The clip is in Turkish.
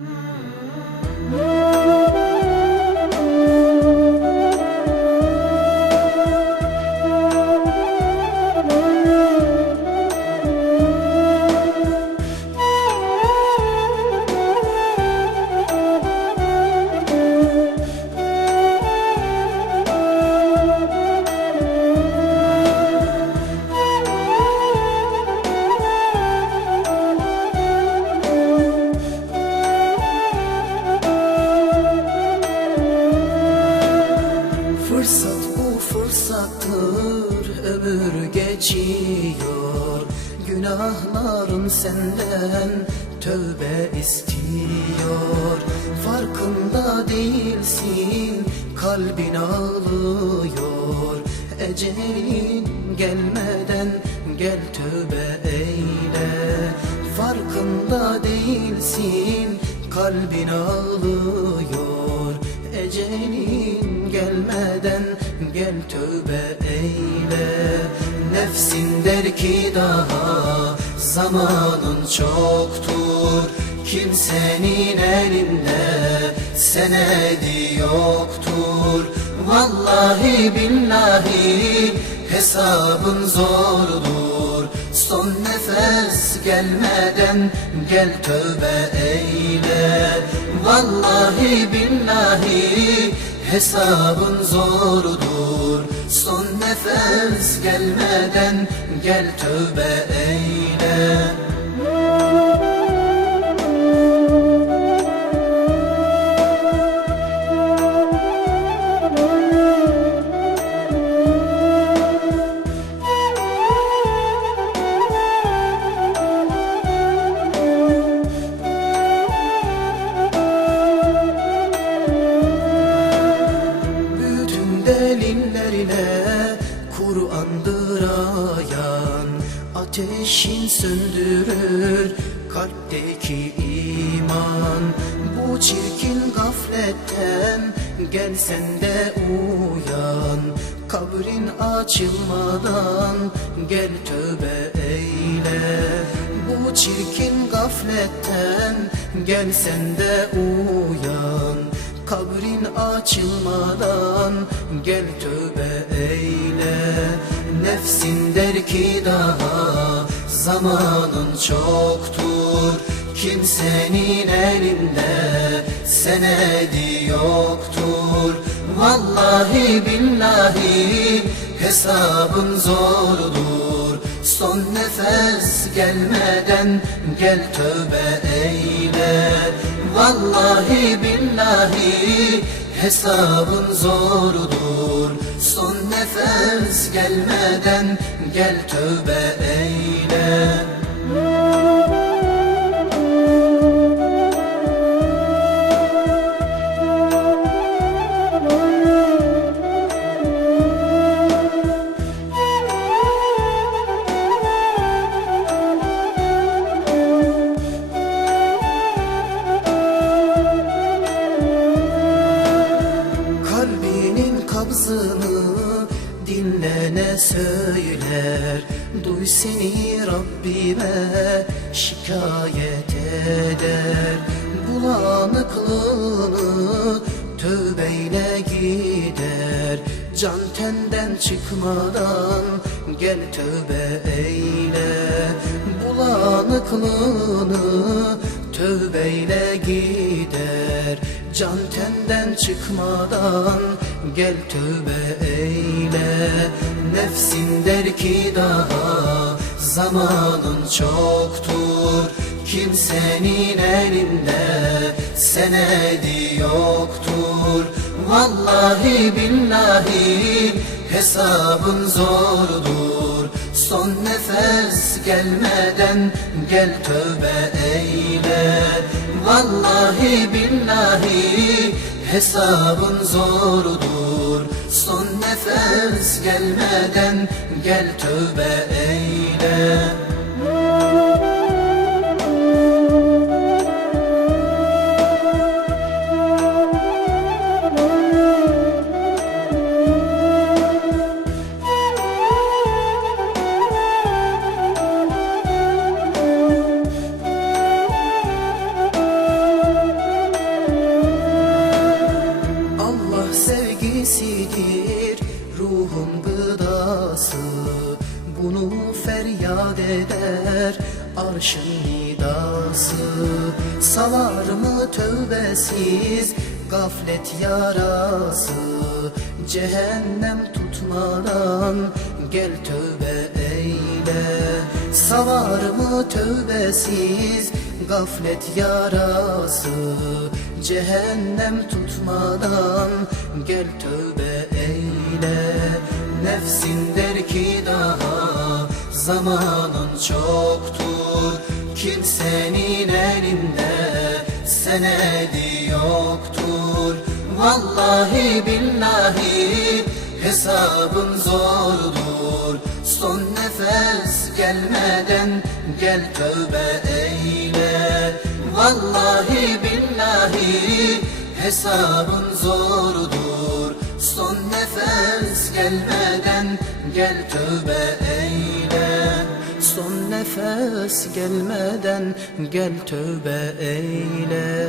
Mm-hmm. Bu fırsattır ömür geçiyor. Günahlarım senden tövbe istiyor. Farkında değilsin kalbin ağlıyor. Ecelin gelmeden gel tövbe eyle. Farkında değilsin kalbin ağlıyor. Ecelin gelmeden gel tövbe eyle. Nefsin der ki daha zamanın çoktur. Kimsenin elinde senedi yoktur. Vallahi billahi hesabın zordur. Son nefes gelmeden gel tövbe eyle. Vallahi billahi hesabın zordur Son nefes gelmeden gel tövbe eyle Ateşin söndürür kalpteki iman. Bu çirkin gafletten gel sen de uyan. Kabrin açılmadan gel tövbe eyle. Bu çirkin gafletten gel sen de uyan. Kabrin açılmadan gel tövbe eyle. Nefsin der ki daha zamanın çoktur. Kimsenin elinde senedi yoktur. Vallahi billahi hesabın zordur Son nefes gelmeden gel tövbe eyle. Vallahi billahi hesabın zordur Son nefes gelmeden gel tövbe eyle dinlene söyler Duy seni Rabbime şikayet eder. Bulanıklığını tövbeyle gider. Can tenden çıkmadan gel tövbe eyle. Bulanıklığını tövbeyle gider Can tenden çıkmadan gel tövbe eyle. Nefsin der ki daha zamanın çoktur. Kimsenin elinde? Senedi yoktur. Vallahi billahi hesabın zordur. Son nefes gelmeden gel tövbe eyle. Vallahi billahi hesabın zordur Son nefes gelmeden gel tövbe eyle eder arşın nidası. Savar mı tövbesiz gaflet yarası? Cehennem tutmadan gel tövbe eyle. Savar mı tövbesiz gaflet yarası? Cehennem tutmadan gel tövbe eyle. Nefsin der ki daha zamanın çoktur. Kimsenin elinde senedi yoktur. Vallahi billahi hesabın zordur. Son nefes gelmeden gel tövbe eyle. Vallahi billahi hesabın zordur. Son nefes gelmeden gel tövbe eyle Son nefes gelmeden gel tövbe eyle